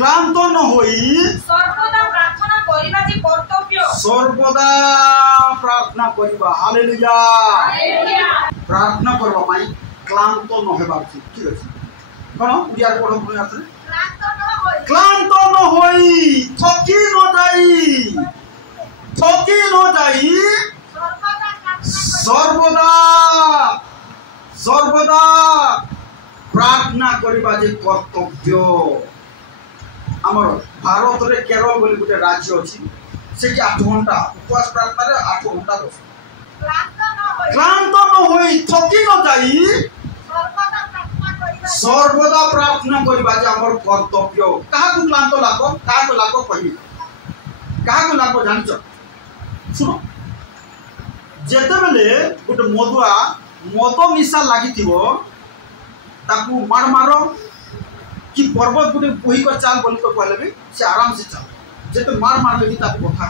क्लांत न होई सर्वदा प्रार्थना करिबा जे कर्तव्य सर्वदा प्रार्थना करिबा हालेलुया प्रार्थना करबा पई क्लांत न हेबा उचित ठीक अछि कोन उडिया पढो पुनी आसे क्लांत न होई थकी न जाई सर्वदा सर्वदा प्रार्थना करिबा जे कर्तव्य आमर भारत रे केरल बोली गोटे राज्य अछि से 8 घंटा उपवास प्रार्थना रे 8 घंटा बस क्लांत न होई थकी न जाई सर्वदा प्रार्थना करिबा जे हमर कर्तव्य कहा को क्लांत लागो कहि कहा को लागो जानछ सुनो जेते बेले गोटे मदुआ मद मिसा लागिथिबो ताकू मारो कि पर्वत गोटे बोही कर चाल बोली तो कहले भी से आराम से चल जेते मार लेगी ताकू कथा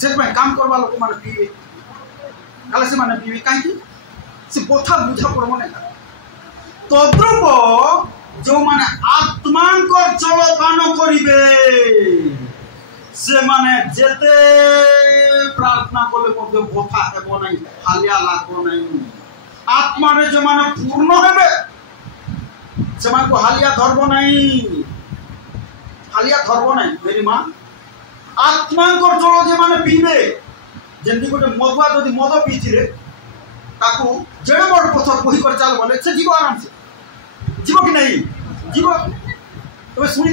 जे पे काम करवा लोक माने पीवे काले से माने पीवे काहे कि से कथा बुझा पड़बो नै तद्रुप जो माने आत्मान को जलपान करिवे से माने जेते प्रार्थना करले मध्ये कथा हेबो नै हालिया लागो नै आत्मा रे जो माने पूर्ण हेबे से मान को हालिया धरबो नहीं मेरी मां आत्मा को जल जे माने पीबे जेंदी गोटे मदुआ जदी मद पीथिरे ताकू जेडे बड़ पथर बोही कर चाल बोले से जीव आराम से जीव कि नहीं जीव तबे सुनी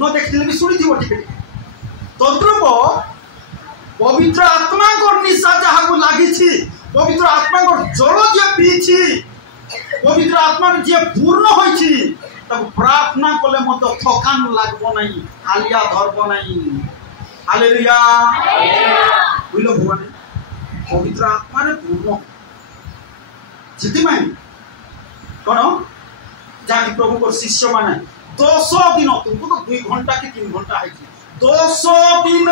न देखथिले भी सुनी जीव ठीक तद्रुप पवित्र आत्मा को निशा जहा को लागि छी पवित्र आत्मा को जल जे पीछि पवित्र आत्मा जे पूर्ण होई छी तब प्रार्थना कले मत थकान लागबो नहीं हालिया धरबो नहीं हालेलुया बुझलो भगवान पवित्र आत्मा रे पूर्ण जिति माय कोन जाति प्रभु को शिष्य माने 10 दिन तुमको तो 2 घंटा कि 3 घंटा है 10 दिन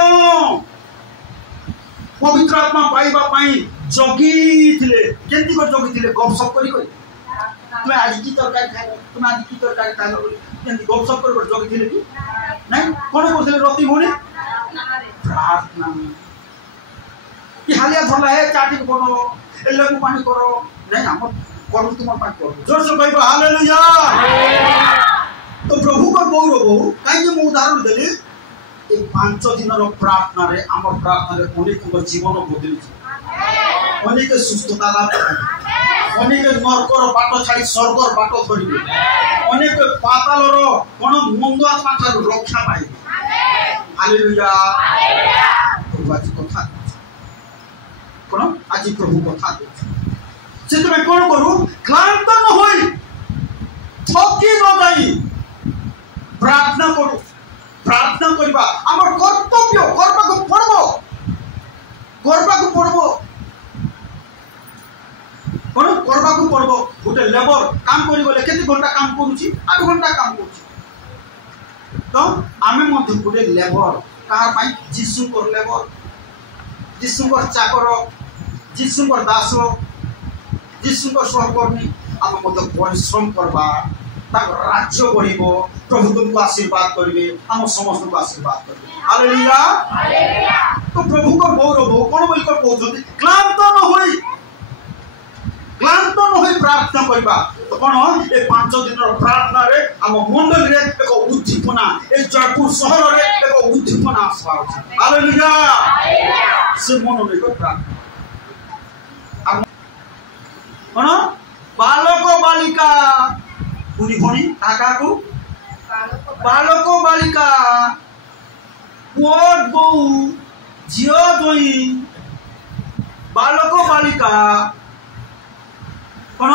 पवित्र आत्मा पाइबा पाई जगी थिले केंती को जगी थिले गपसप करी तुम आज की तरकारी खाइ तुम आज की तरकारी खाइलो बोली केंती गपसप कर जगी थिले कि नहीं कोन करथिले रति होनी प्रार्थना कि हालिया धरला है चाटी को बनो एल्ले को पानी करो नहीं हम करू तुम पानी करो जोर से कहबो हालेलुया तो प्रभु को गौरव काई जे मु उदाहरण देली ए 5 दिन रो प्रार्थना रे हमर प्रार्थना रे अनेक को जीवन बदली अनेक सुस्थता लाभ अनेक नरकर बाट छाड़ी स्वर्गर बाट धरिबे अनेक पातालर कोन मंद आत्मा ठार रक्षा पाइबे हालेलुया प्रभु आज कथा कोन आज प्रभु कथा से तुम कोन करू क्लांत न होई थकी न जाई प्रार्थना करू प्रार्थना करबा हमर कर्तव्य करबा को पड़बो कोन करबा को पड़बो गोटे लेबर काम करी गले केते घंटा काम करूची 8 घंटा काम करूची तो आमे मध्ये गोटे लेबर कार पाई जीसु कर लेबर जीसु कर चाकर जीसु कर दास जीसु कर सहकर्मी आमे मध्ये परिश्रम करबा ताक राज्य बढ़िबो प्रभु तुमको आशीर्वाद करिवे हम समस्त को आशीर्वाद करिवे हालेलुया तो प्रभु को गौरव कोन बोल कर कहउछथि क्लांत न होई प्रार्थना करबा तो कोन ए 5 दिन रो प्रार्थना रे हम मंडल रे एक उद्दीपना ए जयपुर शहर रे एक उद्दीपना आसवा अछि हालेलुया से मन रे को प्रार्थना कोन बालक बालिका पूरी भणी काका को बालक बालिका पुओ बहू झियो जोई बालक बालिका कोन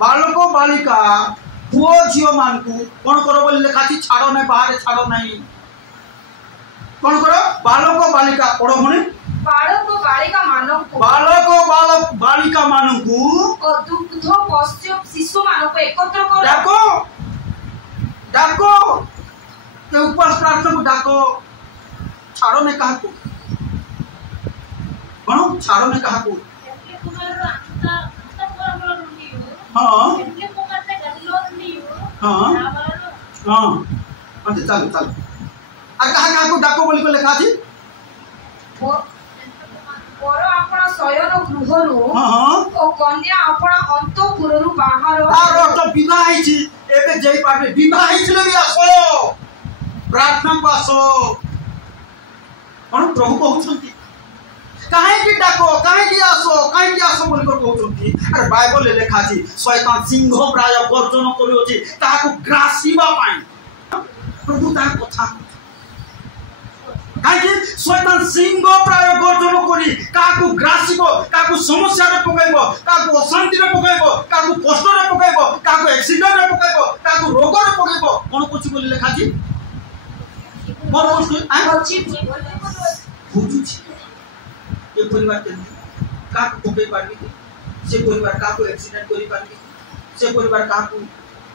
बालक बालिका पुओ झियो मान को कोन करो बोल लेखाची छाड़ो नहीं बाहर छाड़ो नहीं कोन करो बालक बालिका पड़ो भणी बालक बालिका मानकु और दुग्ध पश्य शिशु मानक एकत्र करो डाको के उपवास प्रार्थना को डाको छाड़ो ने कहा को कौन छाड़ो ने कहा को हाँ हाँ हाँ अच्छा चलो चलो আর কাহাকে ডাকো বলি কো লেখা আছে বড় আপন শয়ন গৃহরু ও কন্যা আপন অন্তঃপুররু বাহার আর তো বিবাহ হইছি এবে যাই পাবে বিবাহ হইছিল বি আসো প্রার্থনা কো আসো কোন প্রভু কହୁଛନ୍ତି কাহেকি ডাকো কাহেকি আসো বলি কো কହୁଛନ୍ତି আর বাইবেলে লেখা আছে শয়তান সিংহ প্রায় গর্জন করিওছি তাহাକୁ গ্রাসিবা পাই প্রভু তার কথা কাইকি শয়তান সিংহ প্রায় গর্জন করি কাহাକୁ গ্রাসিব কাহাକୁ সমস্যারে পকাইব কাহাକୁ অশান্তিরে পকাইব কাহাକୁ কষ্টরে পকাইব কাহাକୁ অ্যাক্সিডেন্টরে পকাইব কাহাକୁ রোগরে পকাইব কোন কিছু বলি লেখা আছে বড় বস্তু বুঝুছি ଏ ପରିବାର କେମିତି କାହାକୁ ପକାଇ ପାରିବି କି ସେ ପରିବାର କାହାକୁ ଆକ୍ସିଡେଣ୍ଟ କରିପାରିବି ସେ ପରିବାର କାହାକୁ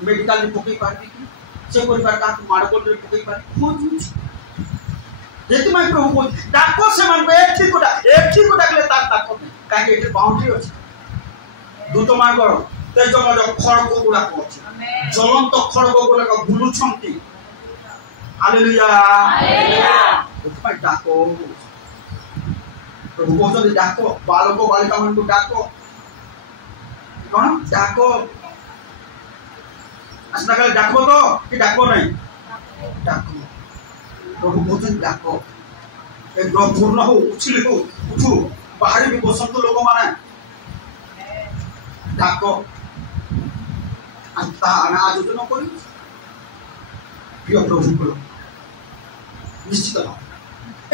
ମେଡିକାଲରେ ପକାଇ ପାରିବି କି ସେ ପରିବାର କାହାକୁ ମାଡ଼ଗୋଳରେ ପକାଇ ପାରିବି ଖୋଜୁଛି ସେଥିପାଇଁ ପ୍ରଭୁ କହୁଛି ଡାକ ସେମାନଙ୍କୁ ଏଠିକୁ ଡାକିଲେ ତାର ଡାକ କାହିଁକି ଏଠି ବାଉଣ୍ଡ୍ରି ଅଛି ଦୂତମାନଙ୍କର ତେଜମଜ ଖଡ଼ଗ ଗୁଡ଼ାକ ଅଛି ଜ୍ୱଳନ୍ତ ଖଡ଼ଗ ଗୁଡ଼ାକ ବୁଲୁଛନ୍ତି ହାଲେଲୁୟା ସେଥିପାଇଁ ଡାକ प्रभु कहते डाक बालक बालिका मान को डाक कौन डाक आसना काले डाक तो कि डाक नहीं डाक प्रभु कहते डाक एकदम पूर्ण हो उछिले हो उठू बाहर भी बसंत लोक माने डाक अंता आयोजन कर प्रिय प्रभु को निश्चित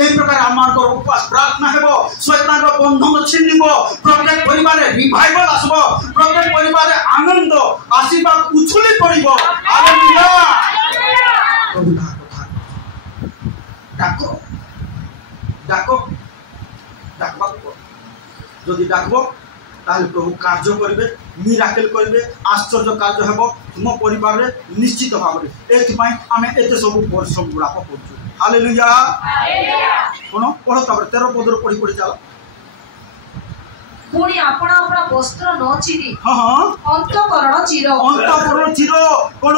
এই প্রকার আমার উপবাস প্রার্থনা হেব শয়তান বন্ধন ছিন্নিব প্রত্যেক পরিবারে রিভাইভাল আসব প্রত্যেক পরিবারে আনন্দ আশীর্বাদ উছুলি পড়িব হালেলুয়া প্রভু ডাকো ডাকো ডাকো যদি ডাকব তাহলে প্রভু কার্য করবে মিরাকেল করবে আশ্চর্য কার্য ହେବ ତୁମ ପରିବାରରେ ନିଶ୍ଚିତ ଭାବରେ ଏଥିପାଇଁ ଆମେ ଏତେ ସବୁ ପରିଶ୍ରମ ଗୁଡ଼ାକ କରୁଛୁ ହାଲେଲୁୟା কোন পড়ো তারপরে 13 পদর পড়ি পড়ি যাও পুনি আপনা আপনা বস্ত্র ন চিরি অন্তঃকরণ চির কোন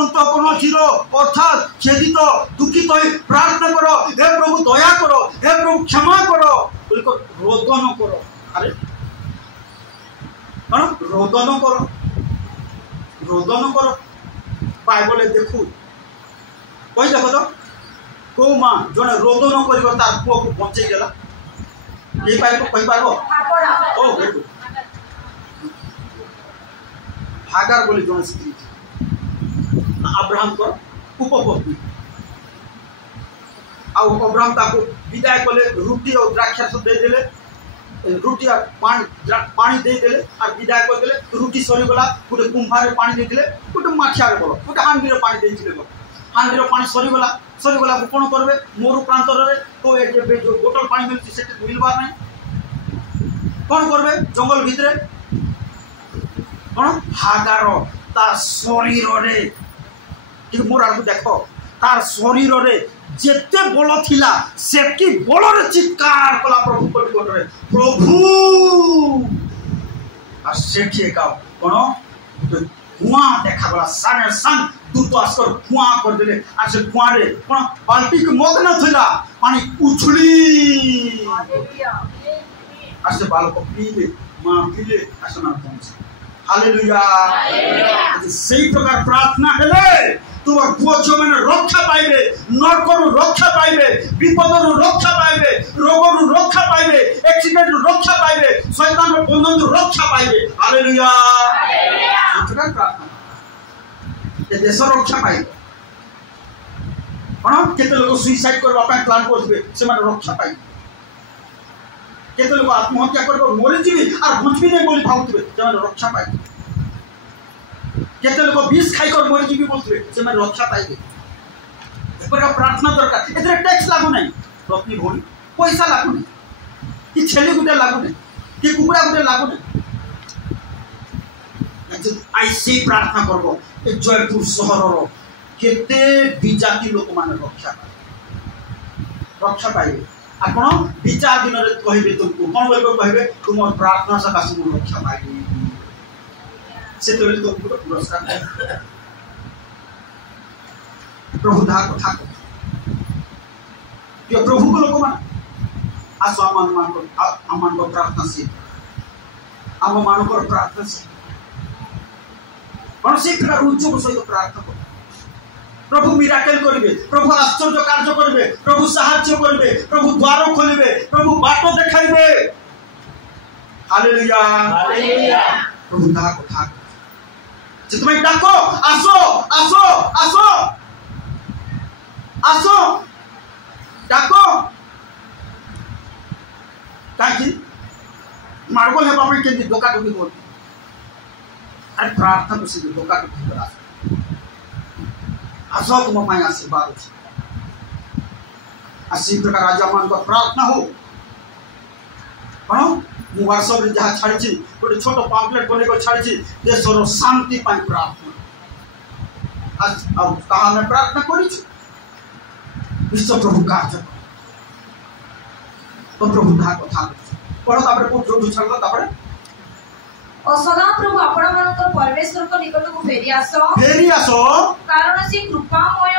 অন্তঃকরণ চির অর্থাৎ খেদিত দুঃখিত হয়ে প্রার্থনা করো হে প্রভু দয়া করো হে প্রভু ক্ষমা করো রোদন করো আরে কোন রোদন করো বাইবেলে দেখু কই দেখো তো को मां जने रोदन करियो तार पुओ को बंचे गेला ए पाइबो कहि पाबो ओ देखो हागार बोली जने स्त्री अब्राहम को उपपत्नी आ अब्राहम ताको विदाय कले रुटी और द्राक्षा सब दे देले रुटी और पानी दे देले और विदाय कर देले रुटी सरी गला गोटे कुंभारे पानी दे देले गोटे माठियारे बोलो गोटे हांडीरे पानी दे दिले हांडीर पानी सरीगला को कौन करबे मोर प्रांतर तो जो बोतल पानी मिलती से मिलबार नहीं कौन करबे जंगल भितरे कौन हागार तार शरीर रे कि मोर आगु देखो तार शरीर रे जेते बल थिला सेकी बल रे चित्कार कला प्रभु रे प्रभु आ सेठी का कौन कुआं देखा गला साने सान दूत आसकर कुआं कर दिले आ से कुआं रे कोन बाल्टी के मग्न थिला पानी उछली हालेलुया आ से बालक पीले मां पीले आ से मां पहुंचे हालेलुया सेही प्रकार प्रार्थना हेले তোমার পুজো মানে রক্ষা পাইবে নরকরু রক্ষা পাইবে বিপদরু রক্ষা পাইবে রোগরু রক্ষা পাইবে অ্যাক্সিডেন্টরু রক্ষা পাইবে শয়তানের বন্ধনরু রক্ষা পাইবে হালেলুয়া সেটা প্রার্থনা এ দেশ রক্ষা পাইবে কোন কেতে লোক সুইসাইড করবা পাই প্ল্যান করবে সেমানে রক্ষা পাইবে কেতে লোক আত্মহত্যা করবে মরে যাবে আর বুঝবি না বলি ভাববে সেমানে রক্ষা পাইবে केते लोक बीस खाइकर मरी जीवी बोलते से मैं रक्षा पाइबे एपर प्रार्थना दरकार एतरे टैक्स लागू नहीं रत्नी भोनी पैसा लागू नहीं कि छेली गुटे लागू नहीं कि कुकुड़ा गुटे लागू नहीं आई से प्रार्थना करबो ए जयपुर शहर रो केते विजाति लोक माने रक्षा पाइबे आपण विचार दिन रे कहिबे तुमको कोन बोलबो कहिबे तुम प्रार्थना सकाश मु रक्षा पाइबे से तो तुमको पुरस्कार प्रभु दा कथा ये प्रभु को लोक मान आसो आम प्रार्थना से आम मान प्रार्थना से कौन से उद्योग सहित प्रार्थना कर प्रभु मिराकल करेंगे, प्रभु आश्चर्य कार्य करेंगे, प्रभु साहाय्य करेंगे, प्रभु द्वार खोलेंगे, प्रभु बाट देखाइबे। Hallelujah hallelujah. प्रभु दा कथा जे तुम डाको आसो आसो आसो आसो डाको काकी मार्गल हेबा पे केंदी धोका धोकी बोल अरे प्रार्थना को से धोका धोकी करा आसो तुम पाए आशीर्वाद अछि आसी प्रकार राजा मान को प्रार्थना हो कौन मु व्हाट्सएप रे जहा छाड़ी छी गोटे छोट पम्पलेट बने को छाड़ी छी देशर शांति पाई प्रार्थना आज अब कहा मैं प्रार्थना करी छी विश्व प्रभु कार्य तो प्रभु दा कथा पढ़ो तापर को जो छड़ला तापर और सदा प्रभु आपण मानकर परमेश्वर को निकट को फेरी आसो कारण से कृपामय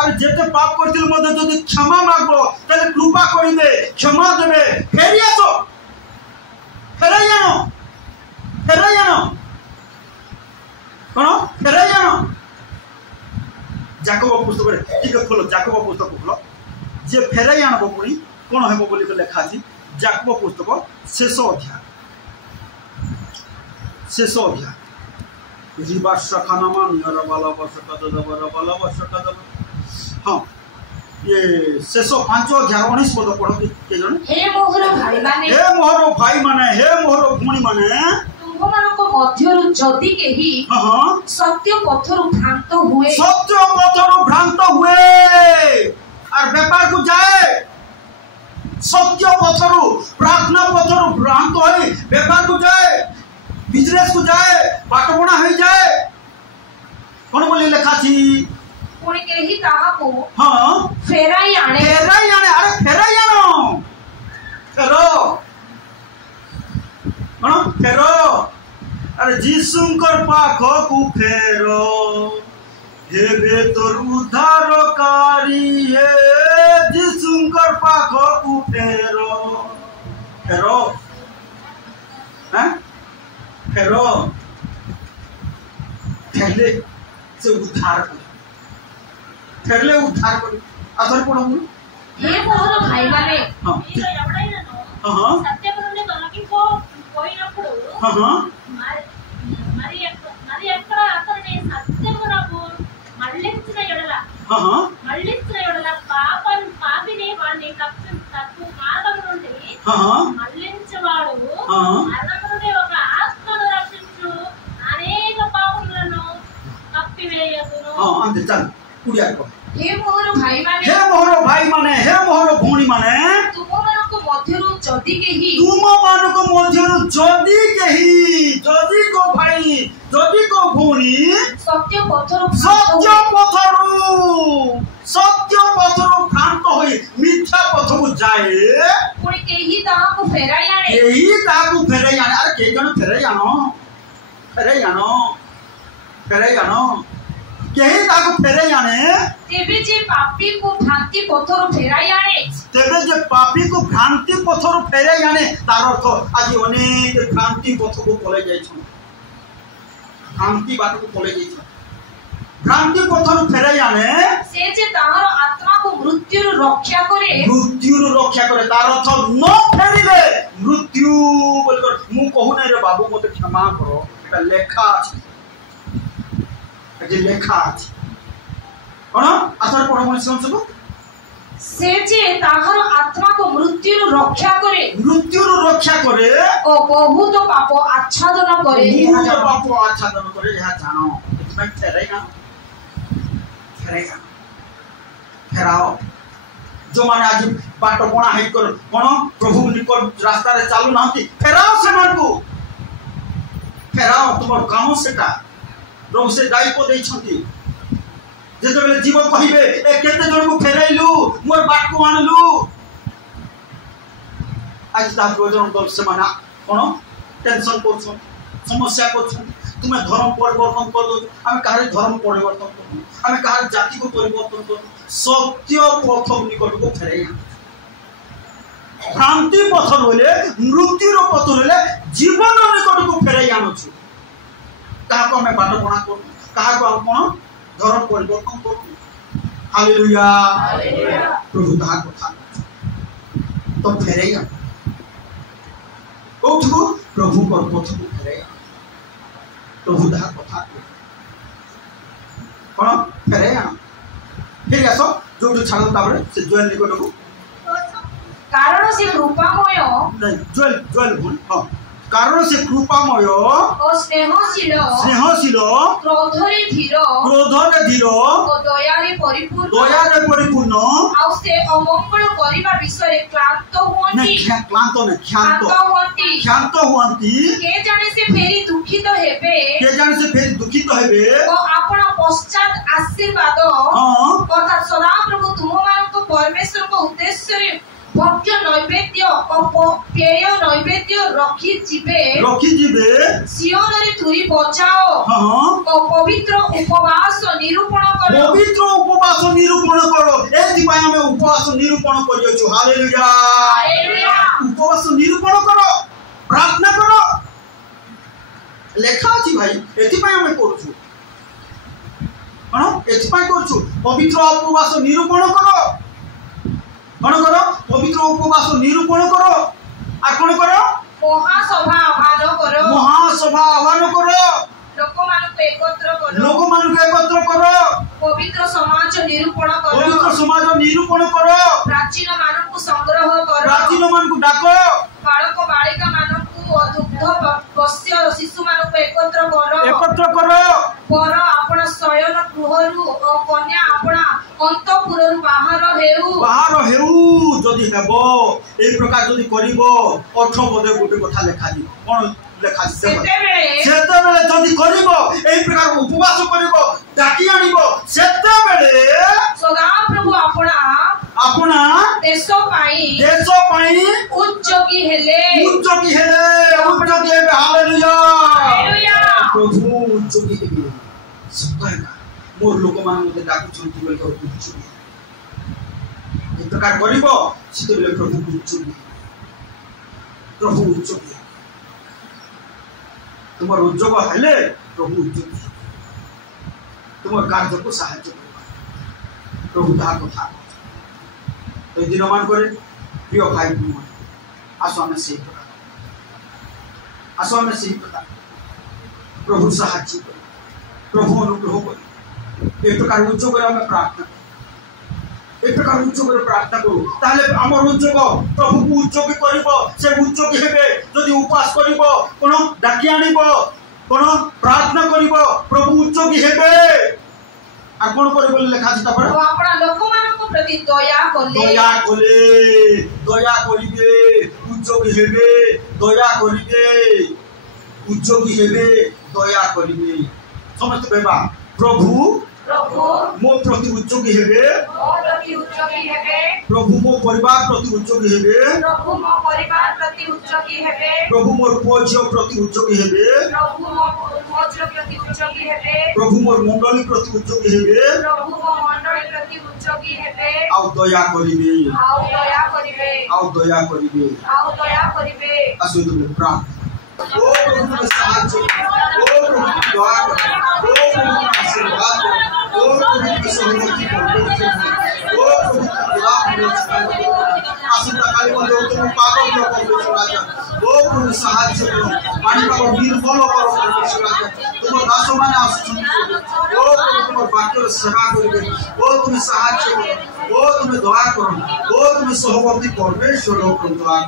और जेते पाप करथिल मते जदि क्षमा मागबो तले कृपा करिबे क्षमा देबे फेरी आसो फेराई जानो कोन फेराई जानो जाकब पुस्तक रे ठीक खोलो जाकब पुस्तक खोलो जे फेराई आनबो पुनी कोन हेबो बोली लिखा अछि जाकब पुस्तक शेष अध्याय शेषो अध्याय हाँ ये शेषो 5 अध्याय 19 पद पढ़ो के जण हे मोहर भाई माने हे मोहर भूणी माने तुम मानको मध्यरु जदि केही सत्य पथरु भ्रांत हुए और व्यापार को जाए सत्य पथरु प्रार्थना पथरु भ्रांत होई व्यापार को जाए बिजनेस को जाए बाटबणा हो जाए कौन बोली लिखा थी पुणी केही ताहा को हां फेराई आने अरे फेराई आनो फेरो अरे जीसुंकर पाख को फेरो हेबे तोर उद्धारकारी हे जीसुंकर पाख को फेरो हैं फेरो फेरले से उद्धार फेरले उद्धार कर अथर पढो हे मोहर भाई माने हां మీరు ఎవడైనానో సత్యమునే తొలగింపో పోయినప్పుడు మరి ఎక్కడ అతని సత్యమునకు మళ్ళించిన ఎడల పాపిని వాడిని తప్పు మార్గం నుండి మళ్ళించేవాడు మరణమునే ఒక ఆత్మను రక్షించు అనేక పాపములను కప్పివేయును అంతే చాలు కుడియా को हे मोहर भाई माने हे मोहर भूणी माने तुम मानको मध्यरु जदि केही जदि को भाई जदि को भूणी सत्य पथरु भ्रांत होई मिथ्या पथरु जाए पुणी केही ताको फेराई आने अरे के जन फेराई आनो केही ताको फेराई आने तेबे जे पापी को भ्रांति पथरु फेराई आने तार अर्थ आज अनेक भ्रांति पथ को पले जाय छ भ्रांति बात को पले जाय छ भ्रांति पथरु फेराई आने से जे तार आत्मा को मृत्यु रक्षा करे तार अर्थ न फेरिले मृत्यु बोलकर मु कहू नै रे बाबू मते क्षमा करो एटा लेखा अछि आथर पढ़ो मन सब से जे ताहर आत्मा को मृत्यु रक्षा करे ओ बहुत पाप आच्छादन करे यह जानो इसमें फेराओ जो माने आज बाट बणा है कर कोन प्रभु निकट रास्ता रे चालू नांती फेराओ से मानकू फेराओ तुम काम सेटा प्रभु से दायित्व दे छंती जेते जीव कहिबे ए केते जण को फेराइलु मोर बाट को आनलु आज ता जण दल से माना कोन टेंशन करछन समस्या करछन तुम्हें धर्म परिवर्तन कर दो आम कह धर्म परिवर्तन कर आम कह जाति को परिवर्तन कर सत्य पथ निकट को फेर भ्रांति पथ रही मृत्युर पथ रही जीवन निकट को फेर आणुछु क्या आम बाटपणा कर क्या कौन धर्म परिवर्तन कर हालेलुया प्रभु कहा कथा तो फेर कौठू प्रभु को पथ को फेर प्रभु कहा कथा कौन फेर फिर आस जो छाड़ से जोएल निकट को कारण से कृपामय जोएल भूल हाँ कारण से कृपामय और स्नेहशील क्रोधरे धीर और दयारे परिपूर्ण आउ से अमंगल करिबा विषय क्लांत हुअंती के जाने से फेरी दुखित हेबे और आपण पश्चात आशीर्वाद अर्थात सदा प्रभु तुम मानको परमेश्वर को उद्देश्य रे भक्ष्य नैवेद्य और पेय नैवेद्य रखी जीवे सियोन रे तुरी बचाओ और पवित्र उपवास निरूपण करो एति पाय हमें उपवास निरूपण करियो हालेलुया उपवास निरूपण करो प्रार्थना करो लेखा अछि भाई एति पाय हमें करछु कोन एति पाय करछु पवित्र उपवास निरूपण करो कौन करो पवित्र उपवास निरूपण करो आ कौन करो महासभा आह्वान करो लोक मानको एकत्र करो पवित्र समाज निरूपण करो प्राचीन मानको संग्रह करो डाको बालक बालिका मानको दुग्ध बस्य शिशु मानको एकत्र करो पर आपण शयन गृहरु और कन्या आपण अंतपुररु बाहर हेउ जदि हेबो ए प्रकार जदि करिवो 18 पदे गोटे कथा लेखा दी कोन लेखा सेते बेले जदि करिवो ए प्रकार उपवास करिवो डाकी आनिवो सेते बेले सदा प्रभु आपणा देश पाई उच्चकी हेले हालेलुया प्रभु उच्चकी हेबे सत्य मोर लोक मान मते डाकु छंती बोल कर उच्चकी ए प्रकार करिवो सेते बेले प्रभु उच्चकी तुमर उद्योग हेले प्रभु उच्चकी तुमर कार्य को सहायता करबा प्रभु दा कथा तो दिन मान करे प्रिय भाई बहन आसो हमें सही प्रकार प्रभु साहाय्य कर प्रभु अनुग्रह कर एक प्रकार उच्च कर हमें प्रार्थना एक प्रकार उच्च कर प्रार्थना करू ताले हमर उच्चक प्रभु को उच्चक करिवो से उच्चक हेबे जदि उपवास करिवो कोन डाकी आनिवो कोन प्रार्थना करिवो प्रभु उच्चक हेबे आ कोन करे बोले लेखा छै तापर आपणा लोक मानको प्रति दया करिवे उच्चक हेबे दया करिवे समस्त बेबा प्रभु मो प्रति उच्चकी हेबे प्रभु मो परिवार प्रति उच्चकी हेबे प्रभु मोर पुओ प्रति उच्चकी हेबे प्रभु मोर मंडली प्रति उच्चकी हेबे आउ दया करिवे आसु तुम प्रार्थना ओ प्रभु साहाय्य ओ प्रभु दया ओ प्रभु आशीर्वाद ओ प्रभु सहमति ओ प्रभु आसुता काली को तुम पागल को परमेश्वर राजा ओ प्रभु साहाय्य करो पानी का निर्मल करो परमेश्वर राजा तुम दास माने आसुछन ओ प्रभु तुम वाक्य सेवा करिवे ओ तुम साहाय्य करो ओ तुम दया करो ओ तुम सहमति परमेश्वर प्रभु दया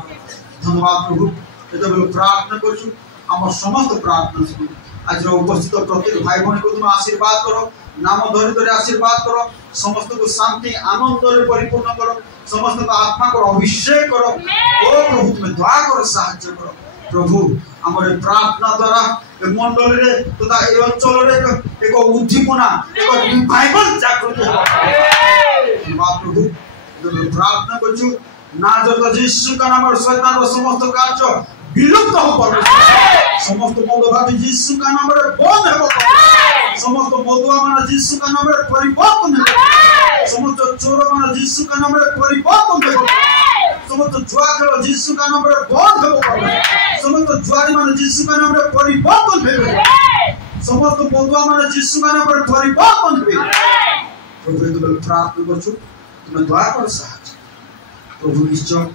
धन्यवाद प्रभु एतबेले प्रार्थना करछु हम समस्त प्रार्थना सुनि आज उपस्थित प्रत्येक भाई बहन को तुम आशीर्वाद करो नाम धरि धरि आशीर्वाद करो समस्त को शांति आनंद रे परिपूर्ण करो समस्त को आत्मा को अभिषेक करो ओ प्रभु तुम दया करो साहाय्य करो प्रभु हमर प्रार्थना द्वारा ए मंडल रे तथा ए अंचल रे एक उद्दीपना एक रिवाइवल जागृत हो प्रभु तुम प्रार्थना करछु नाजर यीशु का नाम शैतान समस्त कार्य विलुप्त हो परमेश्वर समस्त मदभागी यीशु का नाम रे बंद हेबो समस्त मदुआ माने यीशु का नाम रे परिवर्तन हेबो समस्त चोर माने यीशु का नाम रे परिवर्तन हेबो समस्त जुआखेल यीशु का नाम रे बंद हेबो समस्त जुआरी माने यीशु का नाम रे परिवर्तन हेबो समस्त मदुआ माने यीशु का नाम रे परिवर्तन हेबो प्रभु तुम प्रार्थना करछु तुम दया कर साहाय्य प्रभु निश्चय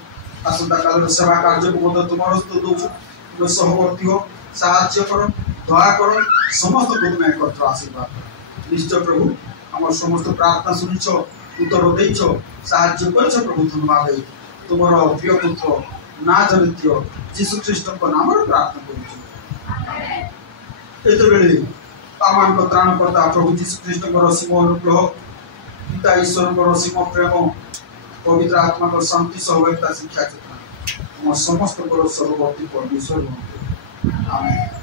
आसंता काल सेवा कार्य को मत तुम हस्त दउछु तुम सहवर्ती हो साहाय्य कर दया कर समस्त को तुम एकत्र आशीर्वाद निश्चय प्रभु हमर समस्त प्रार्थना सुनिछ उत्तर देइछ साहाय्य करछ प्रभु धन्यवाद दे तुमर प्रिय पुत्र नाजरित्य यीशु ख्रीष्ट को नाम रे प्रार्थना करछु एते बेले आमान को त्राणकर्ता प्रभु यीशु ख्रीष्ट को रसीम अनुग्रह पिता ईश्वर को रसीम प्रेम पवित्र आत्मा को शांति सहभागिता शिक्षा चेतना समस्त को सर्ववर्ती परमेश्वर आमेन।